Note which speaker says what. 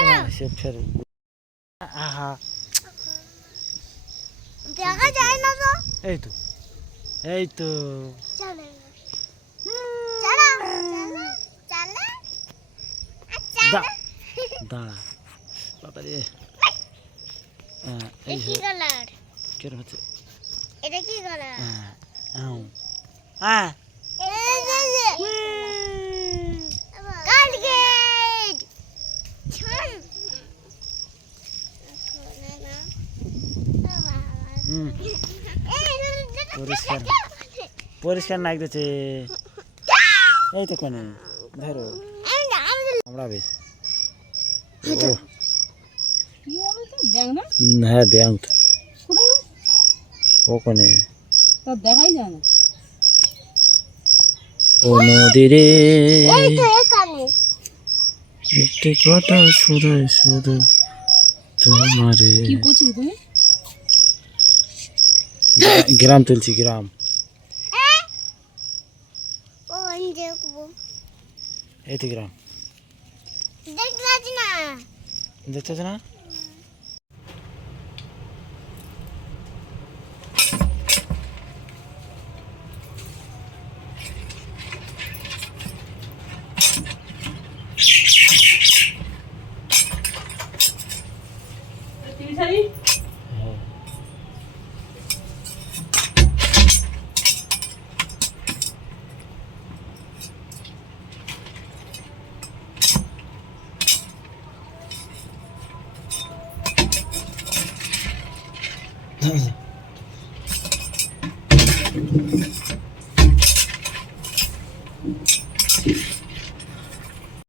Speaker 1: হ্যাঁ, আহা।
Speaker 2: দেখা যায় না তো।
Speaker 1: এই তো এই তো। দাঁড়া। বাবা রে। হ্যাঁ, এই
Speaker 2: কি কালার
Speaker 1: কেরম হচ্ছে?
Speaker 2: এটা কি কালার
Speaker 1: হ্যাঁ হ্যাঁ পরিষ্কার। পরিষ্কার নাক দিচ্ছে এই তো কোনে? ধরো। আমরা হ্যাঁ ব্যাংক তো। ও কোনে?
Speaker 3: দেখাই যায় না।
Speaker 1: ও নদী রে। একটি কথা শুধু শুধু তোমারে।
Speaker 3: কি তুমি
Speaker 1: গ্রাম তুলছি গ্রাম
Speaker 2: ও আমি দেখব
Speaker 1: এই তো গ্রাম
Speaker 2: দেখতে পাচ্ছি না
Speaker 1: দেখতেছ না হ্যাঁ। ダメじゃん。Thank you.